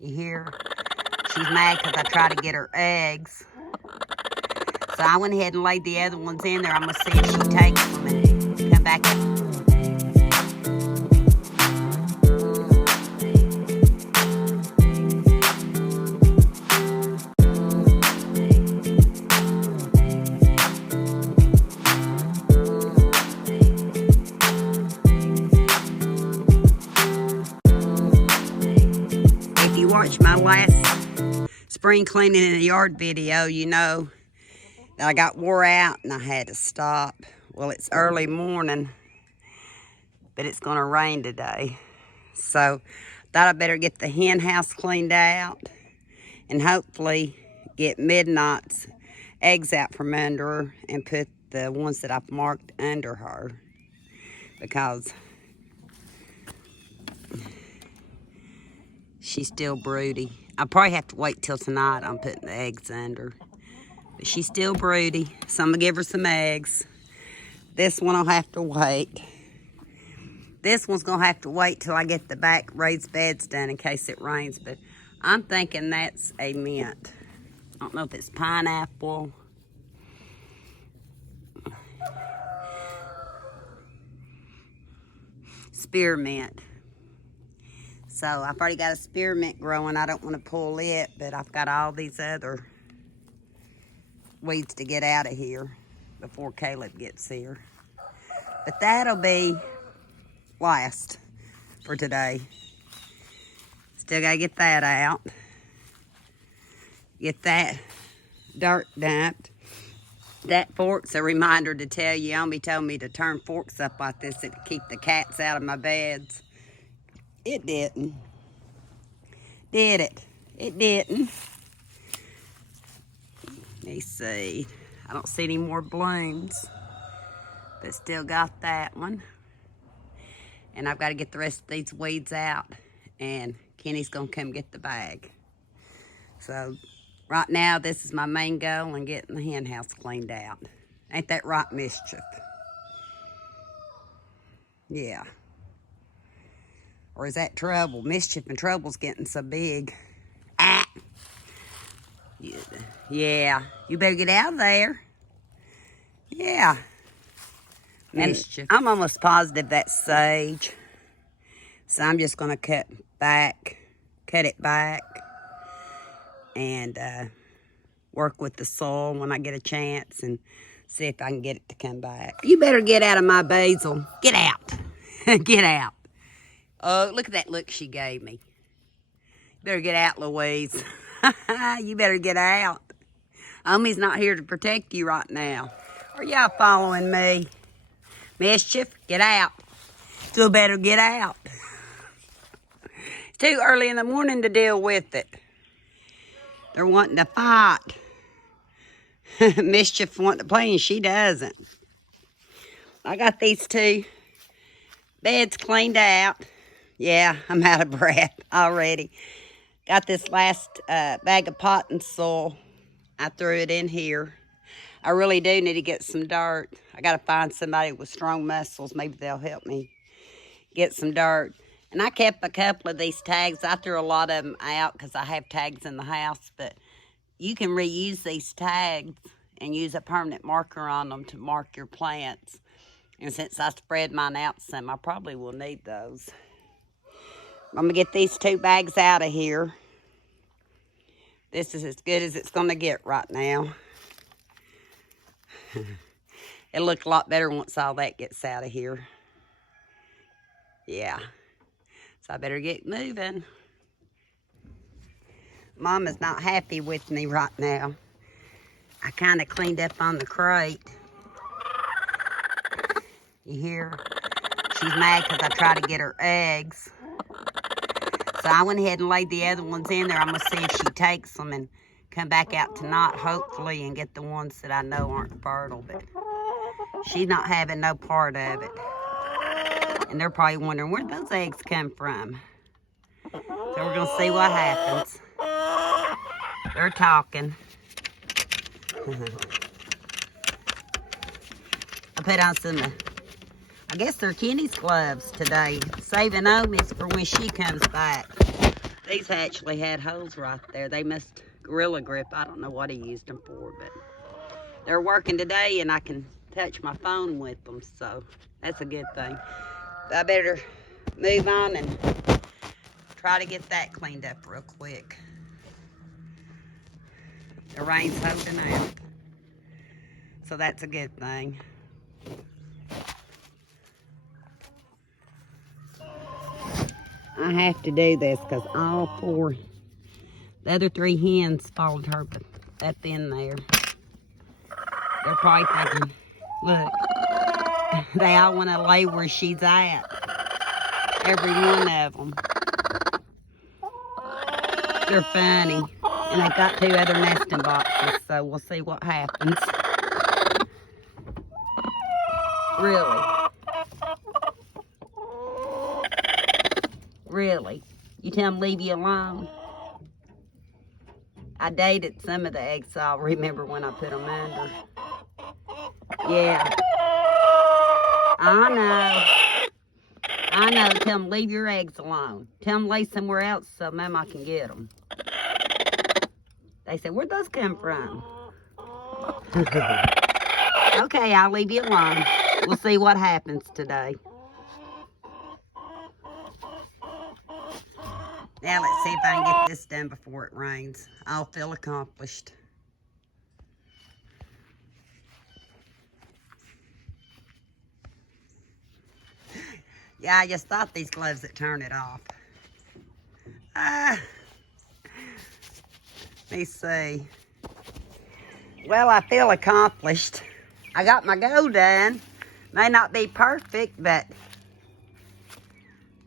You hear? She's mad because I tried to get her eggs. So I went ahead and laid the other ones in there. I'm going to see if she takes them and come back up. If you watched my last spring cleaning in the yard video, you know that I got wore out and I had to stop. Well, it's early morning, but it's gonna rain today. So thought I better get the hen house cleaned out and hopefully get Midnight's eggs out from under her and put the ones that I've marked under her, because she's still broody. I probably have to wait till tonight. I'm putting the eggs under. But she's still broody, so I'm gonna give her some eggs. This one will have to wait. This one's gonna have to wait till I get the back raised beds done in case it rains, but I'm thinking that's a mint. I don't know if it's pineapple. Spearmint. So I've already got a spearmint growing. I don't want to pull it, but I've got all these other weeds to get out of here before Caleb gets here. But that'll be last for today. Still gotta get that out. Get that dirt dumped. That fork's a reminder to tell you, Yummy told me to turn forks up like this to keep the cats out of my beds. It didn't. Did it? It didn't. Let me see. I don't see any more blooms, but still got that one. And I've got to get the rest of these weeds out, and Kenny's gonna come get the bag. So right now, this is my main goal in getting the hen house cleaned out. Ain't that right, Mischief? Yeah. Or is that Trouble? Mischief and Trouble's getting so big. Ah! Yeah. You better get out of there. Yeah. Mischief. I'm almost positive that's sage. So I'm just going to cut it back, and work with the soil when I get a chance and see if I can get it to come back. You better get out of my basil. Get out. Get out. Oh, look at that look she gave me. You better get out, Louise. You better get out. Ummy's not here to protect you right now. Are y'all following me? Mischief, get out. You better get out. It's too early in the morning to deal with it. They're wanting to fight. Mischief wanting to play and she doesn't. I got these two beds cleaned out. Yeah, I'm out of breath already. Got this last bag of potting soil. I threw it in here. I really do need to get some dirt. I got to find somebody with strong muscles. Maybe they'll help me get some dirt. And I kept a couple of these tags. I threw a lot of them out because I have tags in the house. But you can reuse these tags and use a permanent marker on them to mark your plants. And since I spread mine out some, I probably will need those. I'm going to get these two bags out of here. This is as good as it's going to get right now. It'll look a lot better once all that gets out of here. Yeah. So I better get moving. Mama's not happy with me right now. I kind of cleaned up on the crate. You hear? She's mad because I tried to get her eggs. So I went ahead and laid the other ones in there. I'm going to see if she takes them and come back out tonight, hopefully, and get the ones that I know aren't fertile. But she's not having no part of it. And they're probably wondering, where'd those eggs come from? So we're going to see what happens. They're talking. I put on some, I guess they're Kenny's gloves today. Saving Omi's for when she comes back. These actually had holes right there. They must Gorilla Grip. I don't know what he used them for, but they're working today and I can touch my phone with them, so that's a good thing. But I better move on and try to get that cleaned up real quick. The rain's holding out, so that's a good thing. I have to do this because all four, the other three hens followed her, but up in there. They're probably thinking, look, they all want to lay where she's at. Every one of them. They're funny. And they've got two other nesting boxes, so we'll see what happens. Really? Really? You tell them leave you alone? I dated some of the eggs, so I'll remember when I put them under. Yeah. I know. Tell them leave your eggs alone. Tell them lay somewhere else so Mama can get them. They said, where'd those come from? Okay, I'll leave you alone. We'll see what happens today. Now let's see if I can get this done before it rains. I'll feel accomplished. Yeah, I just thought these gloves would turn it off. Let me see. Well, I feel accomplished. I got my go done. May not be perfect, but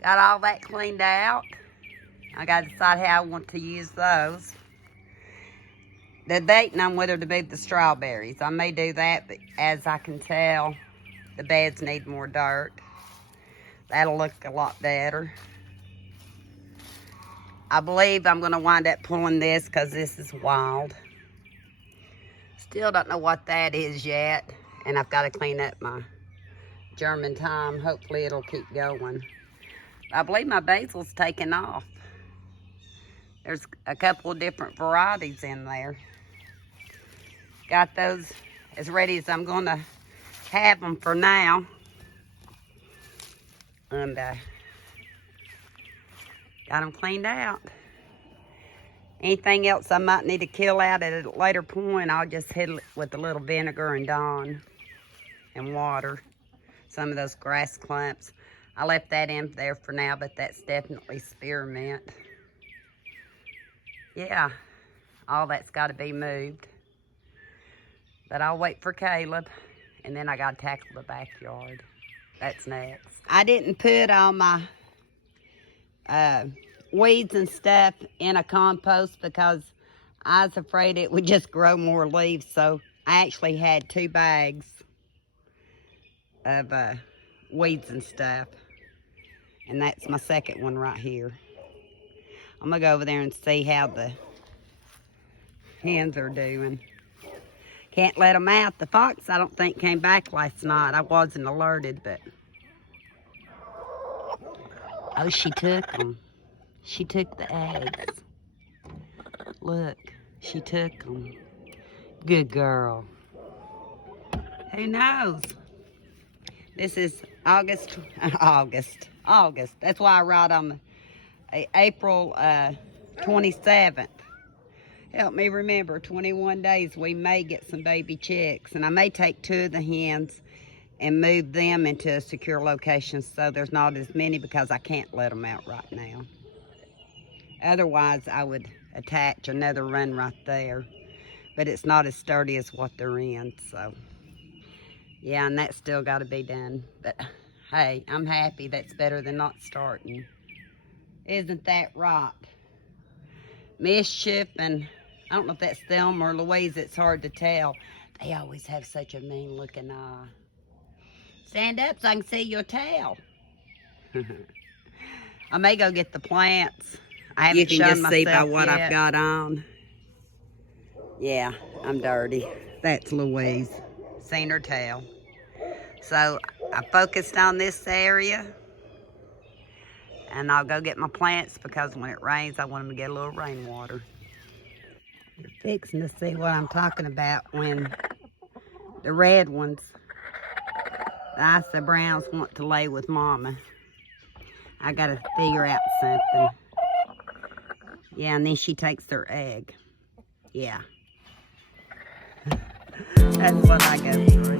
got all that cleaned out. I got to decide how I want to use those. Debating on whether to move the strawberries. I may do that, but as I can tell, the beds need more dirt. That'll look a lot better. I believe I'm going to wind up pulling this because this is wild. Still don't know what that is yet. And I've got to clean up my German thyme. Hopefully it'll keep going. I believe my basil's taken off. There's a couple of different varieties in there. Got those as ready as I'm going to have them for now. And got them cleaned out. Anything else I might need to kill out at a later point, I'll just hit it with a little vinegar and Dawn and water. Some of those grass clumps. I left that in there for now, but that's definitely spearmint. Yeah, all that's got to be moved. But I'll wait for Caleb, and then I got to tackle the backyard. That's next. I didn't put all my weeds and stuff in a compost because I was afraid it would just grow more leaves. So I actually had 2 bags of weeds and stuff. And that's my second one right here. I'm going to go over there and see how the hens are doing. Can't let them out. The fox, I don't think, came back last night. I wasn't alerted, but... Oh, she took them. She took the eggs. Look, she took them. Good girl. Who knows? This is August. That's why I write on the April 27th. Help me remember, 21 days we may get some baby chicks. And I may take 2 of the hens and move them into a secure location so there's not as many because I can't let them out right now. Otherwise, I would attach another run right there. But it's not as sturdy as what they're in, so. Yeah, and that's still got to be done. But, hey, I'm happy. That's better than not starting. Isn't that right? Mischief, and I don't know if that's Thelma or Louise. It's hard to tell. They always have such a mean-looking eye. Stand up so I can see your tail. I may go get the plants. I haven't shown myself yet. You can just see by what I've got on. Yeah, I'm dirty. That's Louise. Seen her tail. So I focused on this area. And I'll go get my plants because when it rains, I want them to get a little rainwater. You're fixing to see what I'm talking about when the red ones, the Isa Browns, want to lay with Mama. I gotta figure out something. Yeah, and then she takes their egg. Yeah. That's what I go through.